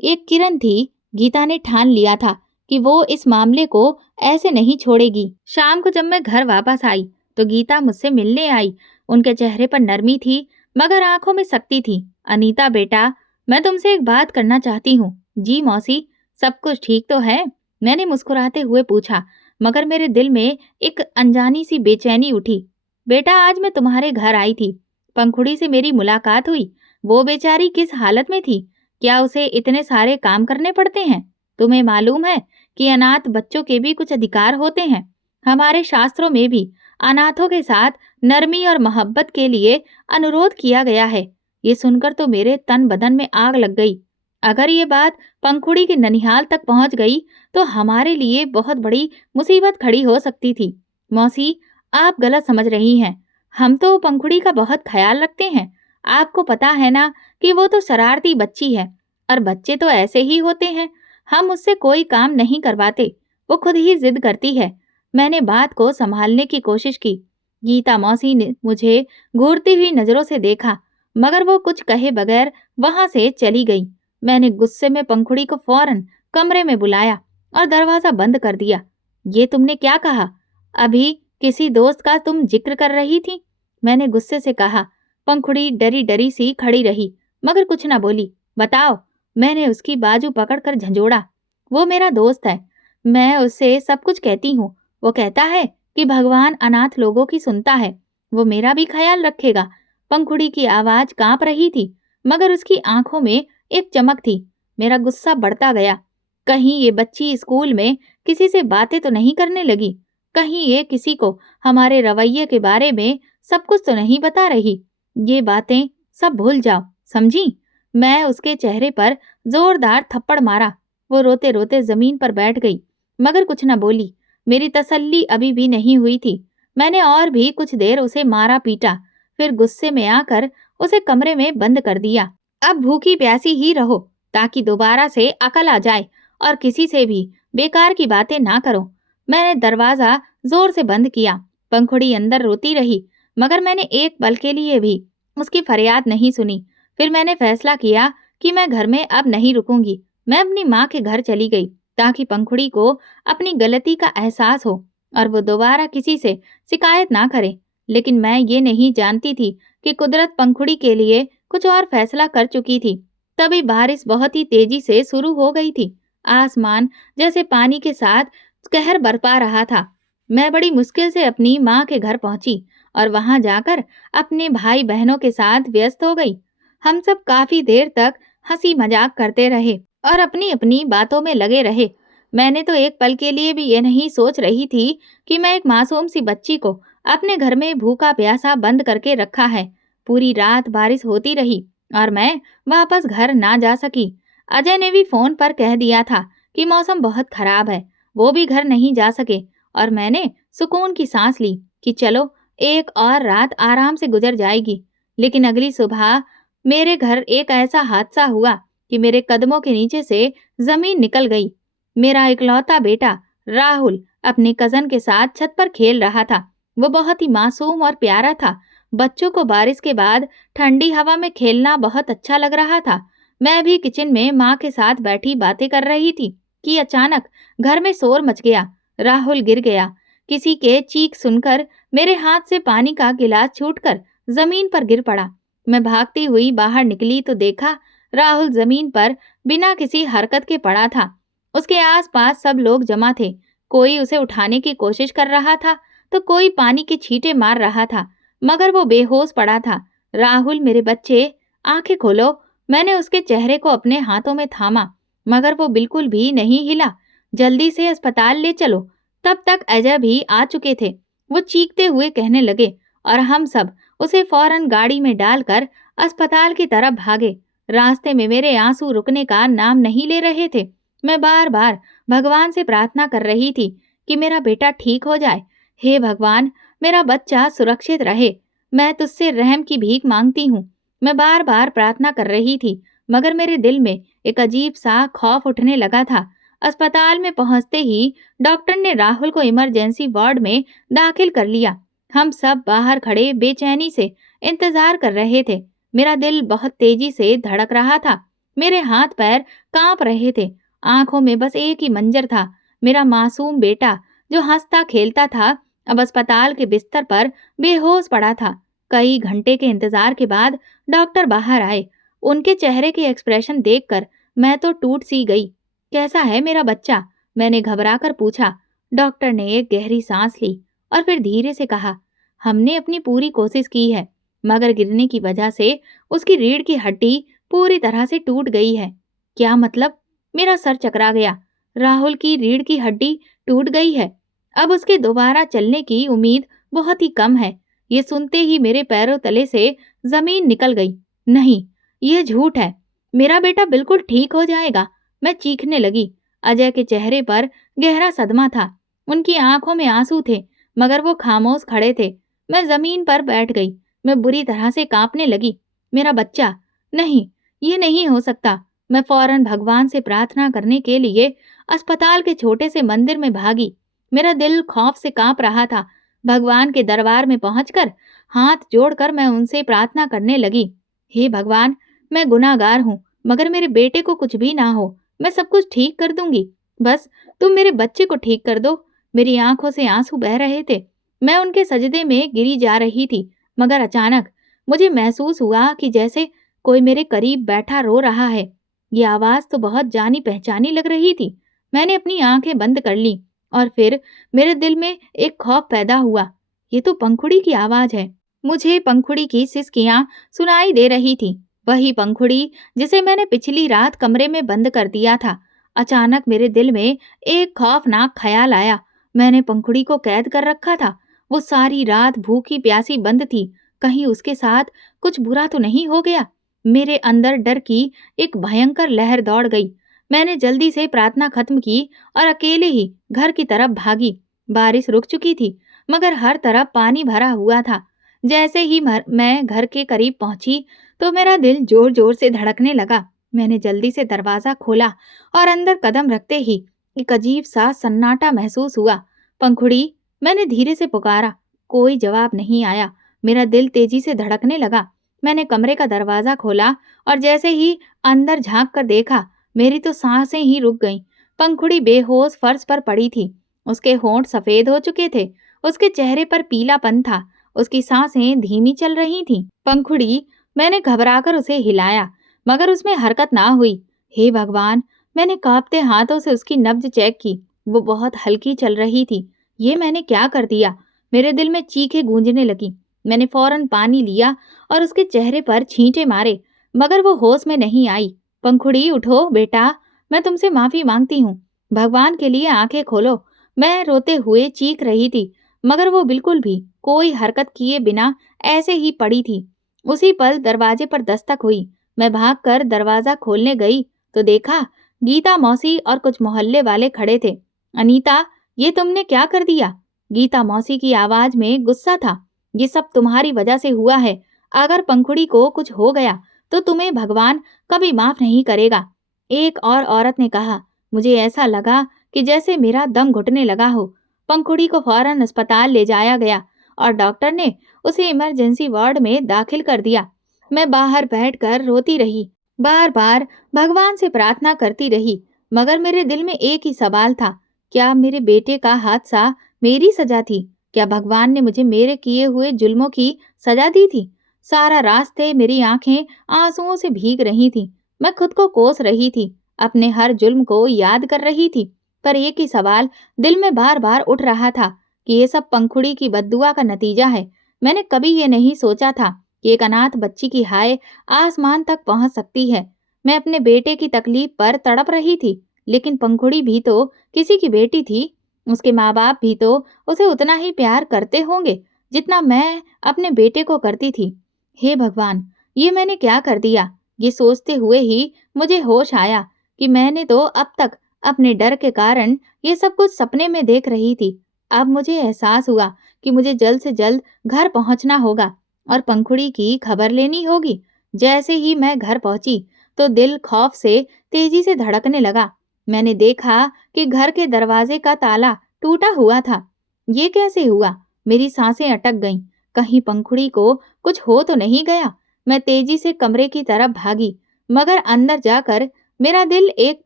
एक किरण थी। गीता ने ठान लिया था कि वो इस मामले को ऐसे नहीं छोड़ेगी। शाम को जब मैं घर वापस आई तो गीता मुझसे मिलने आई। उनके चेहरे पर नरमी थी मगर आंखों में सख्ती थी। अनीता बेटा, मैं तुमसे एक बात करना चाहती हूँ। जी मौसी, सब कुछ ठीक तो है? मैंने मुस्कुराते हुए पूछा, मगर मेरे दिल में एक अनजानी सी बेचैनी उठी। बेटा, आज मैं तुम्हारे घर आई थी। पंखुड़ी से मेरी मुलाकात हुई। वो बेचारी किस हालत में थी? क्या उसे इतने सारे काम करने पड़ते हैं? तुम्हें मालूम है कि अनाथ बच्चों के भी कुछ अधिकार होते हैं। हमारे शास्त्रों में भी अनाथों के साथ नरमी और मोहब्बत के लिए अनुरोध किया गया है। ये सुनकर तो मेरे तन बदन में आग लग गई। अगर ये बात पंखुड़ी के ननिहाल तक पहुंच गई तो हमारे लिए बहुत बड़ी मुसीबत खड़ी हो सकती थी। मौसी, आप गलत समझ रही हैं। हम तो पंखुड़ी का बहुत ख्याल रखते हैं। आपको पता है ना कि वो तो शरारती बच्ची है और बच्चे तो ऐसे ही होते हैं। हम उससे कोई काम नहीं करवाते। वो खुद ही जिद करती है। मैंने बात को संभालने की कोशिश की। गीता मौसी ने मुझे घूरती हुई नजरों से देखा, मगर वो कुछ कहे बगैर वहां से चली गई। मैंने गुस्से में पंखुड़ी को फौरन कमरे में बुलाया और दरवाजा बंद कर दिया। ये तुमने क्या कहा? अभी किसी दोस्त का तुम जिक्र कर रही थी? मैंने गुस्से से कहा। पंखुड़ी डरी डरी सी खड़ी रही मगर कुछ ना बोली। बताओ। मैंने उसकी बाजू पकड़कर झंझोड़ा। वो मेरा दोस्त है। मैं उससे सब कुछ कहती हूँ। वो कहता है कि भगवान अनाथ लोगों की सुनता है। वो मेरा भी ख्याल रखेगा। पंखुड़ी की आवाज कांप रही थी मगर उसकी आंखों में एक चमक थी। मेरा गुस्सा बढ़ता गया। कहीं ये बच्ची स्कूल में किसी से बातें तो नहीं करने लगी? कहीं ये किसी को हमारे रवैये के बारे में सब कुछ तो नहीं बता रही? ये बातें सब भूल जाओ, समझी? मैं उसके चेहरे पर जोरदार थप्पड़ मारा। वो रोते रोते जमीन पर बैठ गई मगर कुछ न बोली। मेरी तसल्ली अभी भी नहीं हुई थी। मैंने और भी कुछ देर उसे मारा पीटा, फिर गुस्से में आकर उसे कमरे में बंद कर दिया। अब भूखी प्यासी ही रहो ताकि दोबारा से अकल आ जाए और किसी से भी बेकार की बातें ना करो। मैंने दरवाजा जोर से बंद किया। पंखुड़ी अंदर रोती रही मगर मैंने एक पल के लिए भी उसकी फरियाद नहीं सुनी। फिर मैंने फैसला किया कि मैं घर में अब नहीं रुकूंगी। मैं अपनी माँ के घर चली गई ताकि पंखुड़ी को अपनी गलती का एहसास हो और वो दोबारा किसी से शिकायत ना करे। लेकिन मैं ये नहीं जानती थी कि कुदरत पंखुड़ी के लिए कुछ और फैसला कर चुकी थी। तभी बारिश बहुत ही तेजी से शुरू हो गई थी। आसमान जैसे पानी के साथ कहर बरपा रहा था। मैं बड़ी मुश्किल से अपनी माँ के घर पहुंची और वहां जाकर अपने भाई बहनों के साथ व्यस्त हो गई। हम सब काफी देर तक हंसी मजाक करते रहे और अपनी अपनी बातों में लगे रहे। मैंने तो एक पल के लिए भी ये नहीं सोच रही थी कि मैं एक मासूम सी बच्ची को अपने घर में भूखा प्यासा बंद करके रखा है। पूरी रात बारिश होती रही और मैं वापस घर ना जा सकी। अजय ने भी फोन पर कह दिया था कि मौसम बहुत खराब है, वो भी घर नहीं जा सके। और मैंने सुकून की सांस ली कि चलो एक और रात आराम से गुजर जाएगी। लेकिन अगली सुबह मेरे घर एक ऐसा हादसा हुआ कि मेरे कदमों के नीचे से जमीन निकल गई। मेरा इकलौता बेटा राहुल अपने कजन के साथ छत पर खेल रहा था। वो बहुत ही मासूम और प्यारा था। बच्चों को बारिश के बाद ठंडी हवा में खेलना बहुत अच्छा लग रहा था। मैं भी किचन में माँ के साथ बैठी बातें कर रही थी कि अचानक घर में शोर मच गया। राहुल गिर गया। किसी के चीख सुनकर मेरे हाथ से पानी का गिलास छूटकर जमीन पर गिर पड़ा। मैं भागती हुई बाहर निकली तो देखा राहुल जमीन पर बिना किसी हरकत के पड़ा था। उसके आसपास सब लोग जमा थे। कोई उसे उठाने की कोशिश कर रहा था तो कोई पानी के छींटे मार रहा था, मगर वो बेहोश पड़ा था। राहुल मेरे बच्चे, आंखें खोलो। मैंने उसके चेहरे को अपने हाथों में थामा मगर वो बिल्कुल भी नहीं हिला। जल्दी से अस्पताल ले चलो। तब तक अजय भी आ चुके थे। वो चीखते हुए कहने लगे और हम सब उसे फौरन गाड़ी में डालकर अस्पताल की तरफ भागे। रास्ते में मेरे आंसू रुकने का नाम नहीं ले रहे थे। मैं बार बार भगवान से प्रार्थना कर रही थी कि मेरा बेटा ठीक हो जाए। हे भगवान, मेरा बच्चा सुरक्षित रहे। मैं तुझसे रहम की भीख मांगती हूँ। मैं बार बार प्रार्थना कर रही थी, मगर मेरे दिल में एक अजीब सा खौफ उठने लगा था। अस्पताल में पहुंचते ही डॉक्टर ने राहुल को इमरजेंसी वार्ड में दाखिल कर लिया। हम सब बाहर खड़े बेचैनी से इंतजार कर रहे थे। मेरा दिल बहुत तेजी से धड़क रहा था। मेरे हाथ पैर कांप रहे थे। आंखों में बस एक ही मंजर था, मेरा मासूम बेटा जो हंसता खेलता था अब अस्पताल के बिस्तर पर बेहोश पड़ा था। कई घंटे के इंतजार के बाद डॉक्टर बाहर आए। उनके चेहरे के एक्सप्रेशन देखकर मैं तो टूट सी गई। कैसा है मेरा बच्चा? मैंने घबराकर पूछा। डॉक्टर ने एक गहरी सांस ली और फिर धीरे से कहा, हमने अपनी पूरी कोशिश की है, मगर गिरने की वजह से उसकी रीढ़ की हड्डी पूरी तरह से टूट गई है। क्या मतलब? मेरा सर चकरा गया। राहुल की रीढ़ की हड्डी टूट गई है। अब उसके दोबारा चलने की उम्मीद बहुत ही कम है। ये सुनते ही मेरे पैरों तले से जमीन निकल गई। नहीं, ये झूठ है। मेरा बेटा बिल्कुल ठीक हो जाएगा। मैं चीखने लगी। अजय के चेहरे पर गहरा सदमा था। उनकी आंखों में आंसू थे, मगर वो खामोश खड़े थे। मैं जमीन पर बैठ गई। मैं बुरी तरह से कांपने लगी। मेरा बच्चा? नहीं, ये नहीं हो सकता। मैं फौरन भगवान से प्रार्थना करने के लिए अस्पताल के छोटे से मंदिर में भागी। मेरा दिल खौफ से कांप रहा था। भगवान के दरबार में पहुंचकर हाथ जोड़कर मैं उनसे प्रार्थना करने लगी। हे भगवान, मैं गुनाहगार हूँ, मगर मेरे बेटे को कुछ भी ना हो। मैं सब कुछ ठीक कर दूंगी। बस तुम मेरे बच्चे को ठीक कर दो। मेरी आंखों से आंसू बह रहे थे। मैं उनके सजदे में गिरी जा रही थी, मगर अचानक मुझे महसूस हुआ कि जैसे कोई मेरे करीब बैठा रो रहा है। ये आवाज तो बहुत जानी पहचानी लग रही थी। मैंने अपनी आंखें बंद कर ली और फिर मेरे दिल में एक खौफ पैदा हुआ। ये तो पंखुड़ी की आवाज है। मुझे पंखुड़ी की सिसकियां सुनाई दे रही थी। वही पंखुड़ी जिसे मैंने पिछली रात कमरे में बंद कर दिया था। अचानक मेरे दिल में एक खौफनाक ख्याल आया। मैंने पंखुड़ी को कैद कर रखा था। वो सारी रात भूखी प्यासी बंद थी। कहीं उसके साथ कुछ बुरा तो नहीं हो गया? मेरे अंदर डर की एक भयंकर लहर दौड़ गई। मैंने जल्दी से प्रार्थना खत्म की और अकेले ही घर की तरफ भागी। बारिश रुक चुकी थी, मगर हर तरफ पानी भरा हुआ था। जैसे ही मैं घर के करीब पहुंची तो मेरा दिल जोर जोर से धड़कने लगा। मैंने जल्दी से दरवाजा खोला और अंदर कदम रखते ही एक अजीब सा सन्नाटा महसूस हुआ। पंखुड़ी, मैंने धीरे से पुकारा। कोई जवाब नहीं आया। मेरा दिल तेजी से धड़कने लगा। मैंने कमरे का दरवाजा खोला और जैसे ही अंदर झांक कर देखा, मेरी तो सांसें ही रुक गईं। पंखुड़ी बेहोश फर्श पर पड़ी थी। उसके होंठ सफेद हो चुके थे। उसके चेहरे पर पीलापन था। उसकी सांसें धीमी चल रही थीं। पंखुड़ी, मैंने घबराकर उसे हिलाया, मगर उसमें हरकत ना हुई। हे भगवान, मैंने कांपते हाथों से उसकी नब्ज चेक की। वो बहुत हल्की चल रही थी। ये मैंने क्या कर दिया? मेरे दिल में चीखें गूंजने लगी। मैंने फौरन पानी लिया और उसके चेहरे पर छींटे मारे, मगर वो होश में नहीं आई। पंखुड़ी, उठो बेटा, मैं तुमसे माफी मांगती हूँ। भगवान के लिए आंखें खोलो। मैं रोते हुए चीख रही थी, मगर वो बिल्कुल भी कोई हरकत किए बिना ऐसे ही पड़ी थी। उसी पल दरवाजे पर दस्तक हुई। मैं भागकर दरवाजा खोलने गई तो देखा गीता मौसी और कुछ मोहल्ले वाले खड़े थे। अनीता, ये तुमने क्या कर दिया? गीता मौसी की आवाज में गुस्सा था। ये सब तुम्हारी वजह से हुआ है। अगर पंखुड़ी को कुछ हो गया तो तुम्हें भगवान कभी माफ नहीं करेगा। एक और औरत ने कहा। मुझे ऐसा लगा कि जैसे मेरा दम घुटने लगा हो। पंखुड़ी को फौरन अस्पताल ले जाया गया और डॉक्टर ने उसे इमरजेंसी वार्ड में दाखिल कर दिया। मैं बाहर बैठकर रोती रही, बार बार भगवान से प्रार्थना करती रही, मगर मेरे दिल में एक ही सवाल था, क्या मेरे बेटे का हादसा मेरी सजा थी? क्या भगवान ने मुझे मेरे किए हुए जुल्मों की सजा दी थी? सारा रास्ते मेरी आंखें आंसुओं से भीग रही थीं। मैं खुद को कोस रही थी, अपने हर जुल्म को याद कर रही थी, पर एक ही सवाल दिल में बार बार उठ रहा था कि ये सब पंखुड़ी की बद्दुआ का नतीजा है। मैंने कभी ये नहीं सोचा था कि एक अनाथ बच्ची की हाय आसमान तक पहुंच सकती है। मैं अपने बेटे की तकलीफ पर तड़प रही थी, लेकिन पंखुड़ी भी तो किसी की बेटी थी। उसके माँ बाप भी तो उसे उतना ही प्यार करते होंगे जितना मैं अपने बेटे को करती थी। हे भगवान, ये मैंने क्या कर दिया? ये सोचते हुए ही मुझे होश आया कि मैंने तो अब तक अपने डर के कारण ये सब कुछ सपने में देख रही थी। अब मुझे एहसास हुआ कि मुझे जल्द से जल्द घर पहुंचना होगा और पंखुड़ी की खबर लेनी होगी। जैसे ही मैं घर पहुंची तो दिल खौफ से तेजी से धड़कने लगा। मैंने देखा कि घर के दरवाजे का ताला टूटा हुआ था। ये कैसे हुआ? मेरी सांसें अटक गईं। कहीं पंखुड़ी को कुछ हो तो नहीं गया? मैं तेजी से कमरे की तरफ भागी, मगर अंदर जाकर मेरा दिल एक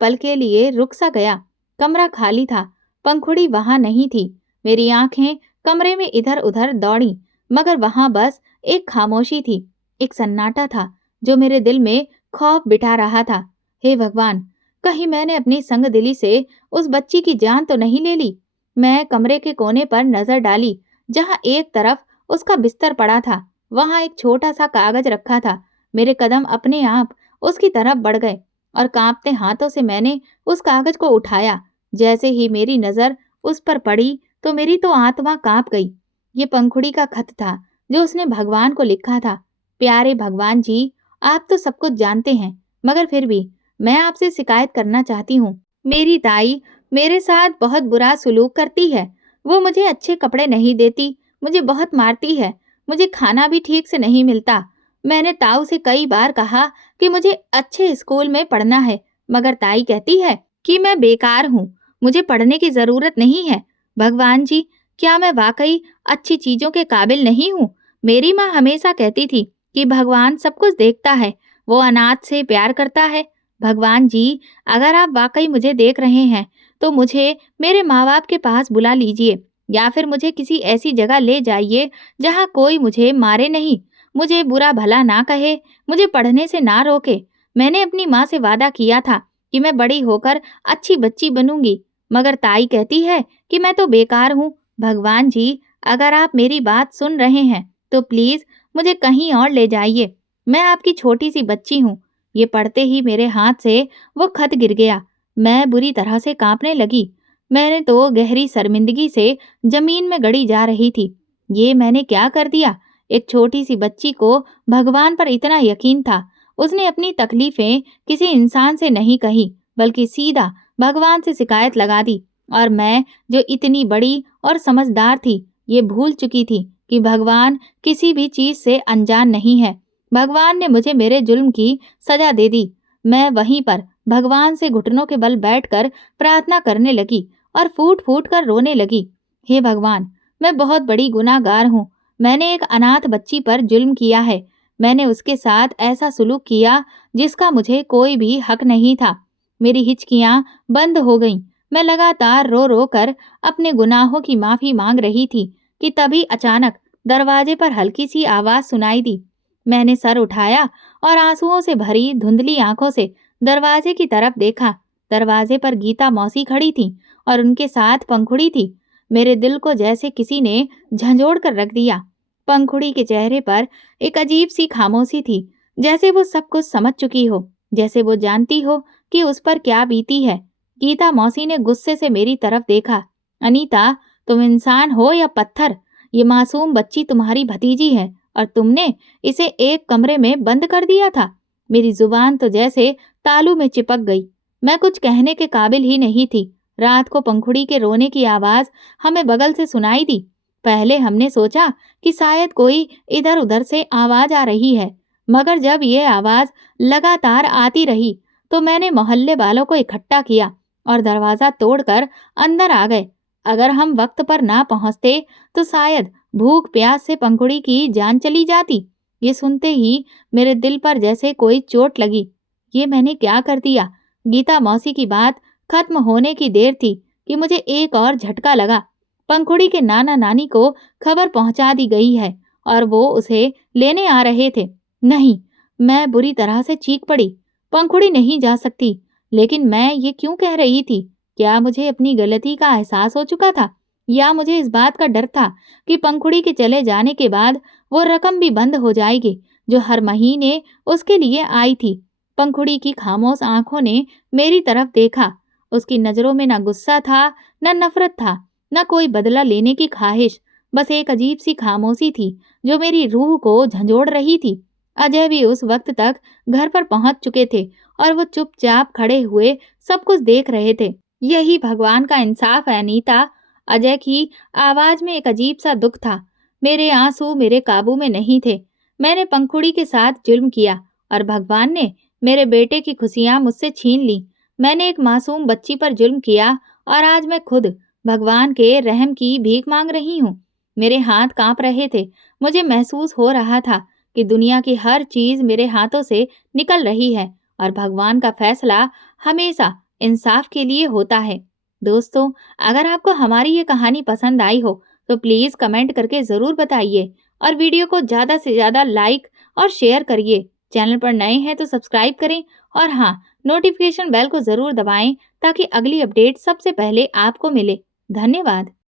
पल के लिए रुक सा गया। कमरा खाली था, पंखुड़ी वहां नहीं थी। मेरी आंखें कमरे में इधर उधर दौड़ी, मगर वहां बस एक खामोशी थी, एक सन्नाटा था जो मेरे दिल में खौफ बिठा रहा था। हे भगवान, कहीं मैंने अपनी संगदिली से उस बच्ची की जान तो नहीं ले ली? मैं कमरे के कोने पर नजर डाली, जहां एक तरफ उसका बिस्तर पड़ा था, वहां एक छोटा सा कागज रखा था। मेरे कदम अपने आप उसकी तरफ बढ़ गए और कांपते हाथों से मैंने उस कागज को उठाया। जैसे ही मेरी नजर उस पर पड़ी तो मेरी तो आत्मा कांप गई। ये पंखुड़ी का खत था जो उसने भगवान को लिखा था। प्यारे भगवान जी, आप तो सब कुछ जानते हैं, मगर फिर भी मैं आपसे शिकायत करना चाहती हूँ। मेरी ताई मेरे साथ बहुत बुरा सुलूक करती है। वो मुझे अच्छे कपड़े नहीं देती, मुझे बहुत मारती है, मुझे खाना भी ठीक से नहीं मिलता। मैंने ताऊ से कई बार कहा कि मुझे अच्छे स्कूल में पढ़ना है, मगर ताई कहती है कि मैं बेकार हूँ, मुझे पढ़ने की जरूरत नहीं है। भगवान जी, क्या मैं वाकई अच्छी चीजों के काबिल नहीं हूँ? मेरी माँ हमेशा कहती थी कि भगवान सब कुछ देखता है, वो अनाथ से प्यार करता है। भगवान जी, अगर आप वाकई मुझे देख रहे हैं तो मुझे मेरे माँ बाप के पास बुला लीजिए, या फिर मुझे किसी ऐसी जगह ले जाइए जहाँ कोई मुझे मारे नहीं, मुझे बुरा भला ना कहे, मुझे पढ़ने से ना रोके। मैंने अपनी माँ से वादा किया था कि मैं बड़ी होकर अच्छी बच्ची बनूंगी, मगर ताई कहती है कि मैं तो बेकार हूँ। भगवान जी, अगर आप मेरी बात सुन रहे हैं तो प्लीज मुझे कहीं और ले जाइए। मैं आपकी छोटी सी बच्ची हूँ। ये पढ़ते ही मेरे हाथ से वो खत गिर गया। मैं बुरी तरह से कांपने लगी। मैंने तो गहरी शर्मिंदगी से जमीन में गड़ी जा रही थी। ये मैंने क्या कर दिया? एक छोटी सी बच्ची को भगवान पर इतना यकीन था। उसने अपनी तकलीफें किसी इंसान से नहीं कही, बल्कि सीधा भगवान से शिकायत लगा दी। और मैं, जो इतनी बड़ी और समझदार थी, ये भूल चुकी थी कि भगवान किसी भी चीज से अनजान नहीं है। भगवान ने मुझे मेरे जुल्म की सजा दे दी। मैं वहीं पर भगवान से घुटनों के बल बैठकर प्रार्थना करने लगी और फूट फूट कर रोने लगी। हे भगवान, मैं बहुत बड़ी गुनाहगार हूँ। मैंने एक अनाथ बच्ची पर जुल्म किया है। मैंने उसके साथ ऐसा सुलूक किया जिसका मुझे कोई भी हक नहीं था। मेरी हिचकियां बंद हो गईं। मैं लगातार रो रो कर अपने गुनाहों की माफी मांग रही थी कि तभी अचानक दरवाजे पर हल्की सी आवाज सुनाई दी। मैंने सर उठाया और आंसुओं से भरी धुंधली आंखों से दरवाजे की तरफ देखा। दरवाजे पर गीता मौसी खड़ी थी और उनके साथ पंखुड़ी थी। मेरे दिल को जैसे किसी ने झंझोड़ कर रख दिया। पंखुड़ी के चेहरे पर एक अजीब सी खामोशी थी, जैसे वो सब कुछ समझ चुकी हो, जैसे वो जानती हो कि उस पर क्या बीती है। गीता मौसी ने गुस्से से मेरी तरफ देखा। अनीता, तुम इंसान हो या पत्थर? ये मासूम बच्ची तुम्हारी भतीजी है और तुमने इसे एक कमरे में बंद कर दिया था। मेरी जुबान तो जैसे तालू में चिपक गई। मैं कुछ कहने के काबिल ही नहीं थी। रात को पंखुड़ी के रोने की आवाज हमें बगल से सुनाई दी। पहले हमने सोचा कि शायद कोई इधर उधर से आवाज आ रही है, मगर जब ये आवाज लगातार आती रही तो मैंने मोहल्ले वालों को इकट्ठा किया और दरवाजा तोड़कर अंदर आ गए। अगर हम वक्त पर ना पहुंचते तो शायद भूख प्यास से पंखुड़ी की जान चली जाती। ये सुनते ही मेरे दिल पर जैसे कोई चोट लगी। ये मैंने क्या कर दिया? गीता मौसी की बात खत्म होने की देर थी कि मुझे एक और झटका लगा। पंखुड़ी के नाना नानी को खबर पहुंचा दी गई है और वो उसे लेने आ रहे थे। नहीं, मैं बुरी तरह से चीख पड़ी। पंखुड़ी नहीं जा सकती। लेकिन मैं ये क्यों कह रही थी? क्या मुझे अपनी गलती का एहसास हो चुका था, या मुझे इस बात का डर था कि पंखुड़ी के चले जाने के बाद वो रकम भी बंद हो जाएगी जो हर महीने उसके लिए आई थी। पंखुड़ी की खामोश आंखों ने मेरी तरफ देखा। उसकी नजरों में न गुस्सा था, न नफरत था, न कोई बदला लेने की ख्वाहिश। बस एक अजीब सी खामोशी थी जो मेरी रूह को झंझोड़ रही थी। अजय भी उस वक्त तक घर पर पहुंच चुके थे और वो चुपचाप खड़े हुए सब कुछ देख रहे थे। यही भगवान का इंसाफ है अनीता। अजय की आवाज में एक अजीब सा दुख था। मेरे आंसू मेरे काबू में नहीं थे। मैंने पंखुड़ी के साथ जुल्म किया और भगवान ने मेरे बेटे की खुशियां मुझसे छीन ली। मैंने एक मासूम बच्ची पर जुल्म किया और आज मैं खुद भगवान के रहम की भीख मांग रही हूँ। मेरे हाथ कांप रहे थे। मुझे महसूस हो रहा था कि दुनिया की हर चीज मेरे हाथों से निकल रही है और भगवान का फैसला हमेशा इंसाफ के लिए होता है। दोस्तों, अगर आपको हमारी ये कहानी पसंद आई हो तो प्लीज कमेंट करके जरूर बताइए और वीडियो को ज्यादा से ज्यादा लाइक और शेयर करिए। चैनल पर नए हैं तो सब्सक्राइब करें और हाँ, नोटिफिकेशन बेल को जरूर दबाएं ताकि अगली अपडेट सबसे पहले आपको मिले। धन्यवाद।